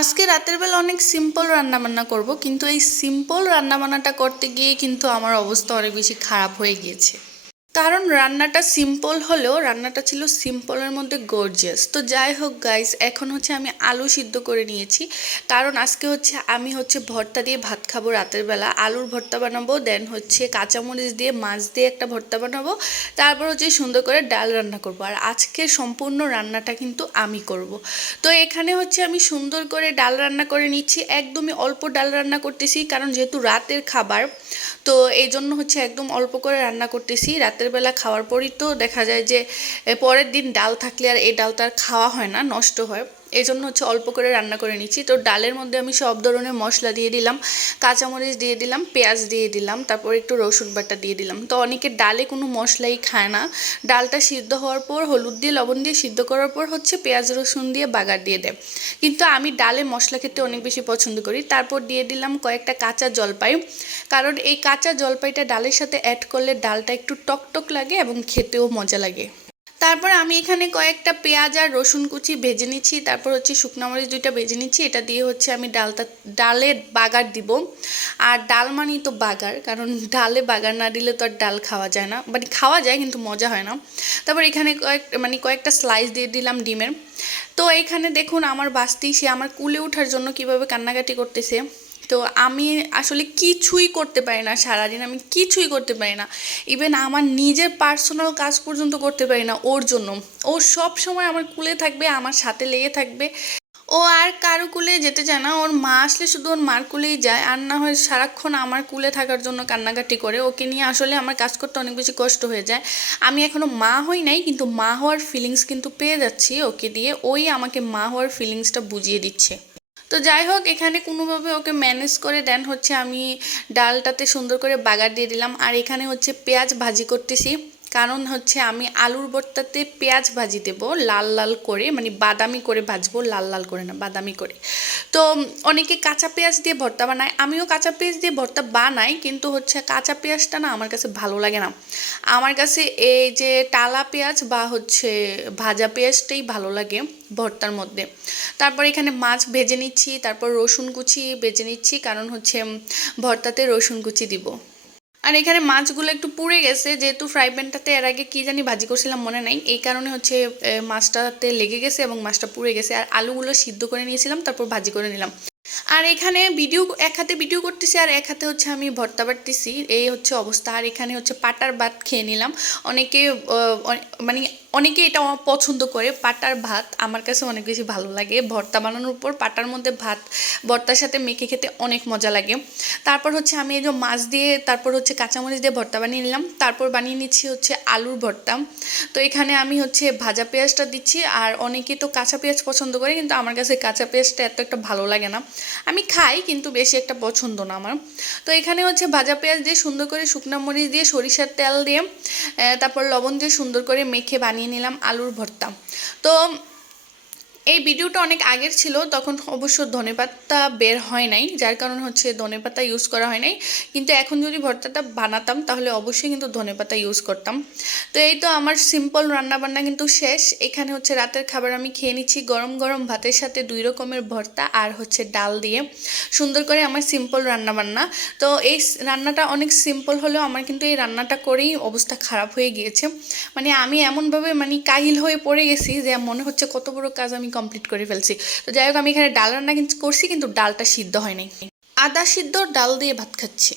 আজকে রাতের বেলা অনেক সিম্পল রান্নাবান্না করব, কিন্তু এই সিম্পল রান্নাবান্নাটা করতে গিয়ে কিন্তু আমার অবস্থা অনেক বেশি খারাপ হয়ে গিয়েছে। কারণ রান্নাটা সিম্পল হলেও রান্নাটা ছিল সিম্পলের মধ্যে গর্জিয়াস। তো যাই হোক গাইস, এখন হচ্ছে আমি আলু সিদ্ধ করে নিয়েছি। কারণ আজকে হচ্ছে আমি ভর্তা দিয়ে ভাত খাবো রাতের বেলা। আলুর ভর্তা বানাবো, দেন হচ্ছে কাঁচামরিচ দিয়ে মাছ দিয়ে একটা ভর্তা বানাবো, তারপর হচ্ছে সুন্দর করে ডাল রান্না করব। আর আজকের সম্পূর্ণ রান্নাটা কিন্তু আমি করব। তো এখানে হচ্ছে আমি সুন্দর করে ডাল রান্না করে নিচ্ছি। একদমই অল্প ডাল রান্না করতেছি, কারণ যেহেতু রাতের খাবার, তো এই জন্য হচ্ছে একদম অল্প করে রান্না করতেছি। রাতের বেলা খাওয়ার পরই তো দেখা যায় যে পরের দিন ডাল থাকলে আর এই ডালটা আর খাওয়া হয় না, নষ্ট হয়। এই জন্য হচ্ছে অল্প করে রান্না করে নিচ্ছি। তো ডালের মধ্যে আমি সব ধরনের মশলা দিয়ে দিলাম, কাঁচামরিচ দিয়ে দিলাম, পেঁয়াজ দিয়ে দিলাম, তারপর একটু রসুন বাটা দিয়ে দিলাম। তো অনেকে ডালে কোনো মশলাই খায় না। ডালটা সিদ্ধ হওয়ার পর হলুদ দিয়ে লবণ দিয়ে সিদ্ধ করার পর হচ্ছে পেঁয়াজ রসুন দিয়ে বাগার দিয়ে দেয়, কিন্তু আমি ডালে মশলা খেতে অনেক বেশি পছন্দ করি। তারপর দিয়ে দিলাম কয়েকটা কাঁচা জলপাই, কারণ এই কাঁচা জলপাইটা ডালের সাথে অ্যাড করলে ডালটা একটু টকটক লাগে এবং খেতেও মজা লাগে। তারপর আমি এখানে কয়েকটা পেঁয়াজ আর রসুন কুচি ভেজে নিচ্ছি, তারপর হচ্ছে শুকনো মরিচ 2টা ভেজে নিচ্ছি। এটা দিয়ে হচ্ছে আমি ডালে বাগার দিব। আর ডাল মানেই তো বাগার, কারণ ডালে বাগার না দিলে তো আর ডাল খাওয়া যায় না, মানে খাওয়া যায় কিন্তু মজা হয় না। তারপর এখানে কয়েকটা স্লাইস দিয়ে দিলাম ডিমের। তো এখানে দেখুন আমার বাস্তি, সে আমার কুলে ওঠার জন্য কিভাবে কান্নাকাটি করতেছে। তো আমি আসলে কিছুই করতে পারি না, সারাদিন আমি কিছুই করতে পারি না। ইভেন আমার নিজের পার্সোনাল কাজ পর্যন্ত করতে পারি না ওর জন্য। ও সব সময় আমার কুলে থাকবে, আমার সাথে লেগে থাকবে। ও আর কারো কুলে যেতে চায় না, ওর মা আসলে শুধু ওর মার কুলেই যায়, আর না হয় সারাক্ষণ আমার কুলে থাকার জন্য কান্নাকাটি করে। ওকে নিয়ে আসলে আমার কাজ করতে অনেক বেশি কষ্ট হয়ে যায়। আমি এখনও মা হই নাই, কিন্তু মা হওয়ার ফিলিংস কিন্তু পেয়ে যাচ্ছি ওকে দিয়ে। ওই আমাকে মা হওয়ার ফিলিংসটা বুঝিয়ে দিচ্ছে। তো যাই হোক, এখানে কোনোভাবে ওকে ম্যানেজ করে দেন হচ্ছে আমি ডালটাতে সুন্দর করে বাগার দিয়ে দিলাম। আর এখানে হচ্ছে পেঁয়াজ ভাজি করতেছি, কারণ হচ্ছে আমি আলুর ভর্তাতে পেঁয়াজ ভাজি দেবো লাল লাল করে, মানে বাদামি করে ভাজবো, লাল লাল করে না, বাদামি করে। তো অনেকে কাঁচা পেঁয়াজ দিয়ে ভর্তা বানায়, আমিও কাঁচা পেঁয়াজ দিয়ে ভর্তা বানাই, কিন্তু হচ্ছে কাঁচা পেঁয়াজটা না আমার কাছে ভালো লাগে না। আমার কাছে এই যে টালা পেঁয়াজ বা হচ্ছে ভাজা পেঁয়াজটাই ভালো লাগে ভর্তার মধ্যে। তারপর এখানে মাছ ভেজে নিচ্ছি, তারপর রসুন কুচি ভেজে নিচ্ছি, কারণ হচ্ছে ভর্তাতে রসুন কুচি দিব। আর এখানে মাছগুলো একটু পুড়ে গেছে, যেহেতু ফ্রাই প্যানটাতে এর আগে কী জানি ভাজি করছিলাম মনে নাই, এই কারণে হচ্ছে মাছটাতে লেগে গেছে এবং মাছটা পুড়ে গেছে। আর আলুগুলো সিদ্ধ করে নিয়েছিলাম, তারপর ভাজি করে নিলাম। আর এখানে এক হাতে ভিডিও করতেছি আর এক হাতে হচ্ছে আমি ভর্তা বাটতেছি, এই হচ্ছে অবস্থা। আর এখানে হচ্ছে পাটার ভাত খেয়ে নিলাম। অনেকে মানে অনেকে এটা আমার পছন্দ করে পাটার ভাত, আমার কাছে অনেক বেশি ভালো লাগে। ভর্তা বানানোর পর পাটার মধ্যে ভাত ভর্তার সাথে মেখে খেতে অনেক মজা লাগে। তারপর হচ্ছে আমি এই যে মাছ দিয়ে, তারপর হচ্ছে কাঁচামরিচ দিয়ে ভর্তা বানিয়ে নিলাম। তারপর বানিয়ে নিচ্ছি হচ্ছে আলুর ভর্তা। তো এখানে আমি হচ্ছে ভাজা পেঁয়াজটা দিচ্ছি। আর অনেকে তো কাঁচা পেঁয়াজ পছন্দ করে, কিন্তু আমার কাছে কাঁচা পেঁয়াজটা এত একটা ভালো লাগে না। আমি খাই, কিন্তু বেশি একটা পছন্দ না আমার। তো এখানে হচ্ছে ভাজা পেঁয়াজ দিয়ে সুন্দর করে শুকনো মরিচ দিয়ে সরিষার তেল দিয়ে তারপর লবণ দিয়ে সুন্দর করে মেখে বানিয়ে নিলাম আলুর ভর্তা। তো এই ভিডিওটা অনেক আগের ছিল, তখন অবশ্য ধনেপাতা বের হয় নাই, যার কারণে হচ্ছে ধনেপাতা ইউজ করা হয় নাই। কিন্তু এখন যদি ভর্তাটা বানাতাম তাহলে অবশ্যই কিন্তু ধনেপাতা ইউজ করতাম। তো এই তো আমার সিম্পল রান্নাবান্না কিন্তু শেষ। এখানে হচ্ছে রাতের খাবার আমি খেয়ে নিচ্ছি গরম গরম ভাতের সাথে 2 রকমের ভর্তা আর হচ্ছে ডাল দিয়ে সুন্দর করে আমার সিম্পল রান্নাবান্না। তো এই রান্নাটা অনেক সিম্পল হলেও আমার কিন্তু এই রান্নাটা করেই অবস্থা খারাপ হয়ে গিয়েছে। মানে আমি এমনভাবে মানে কাহিল হয়ে পড়ে গেছি যে মনে হচ্ছে কত বড় কাজ আমি কমপ্লিট করে ফেলছি। তো যাই হোক, আমি এখানে ডাল রান্না কিন্তু করছি, কিন্তু ডালটা সিদ্ধ হয় নাই। আদা সিদ্ধ ডাল দিয়ে ভাত খাচ্ছি।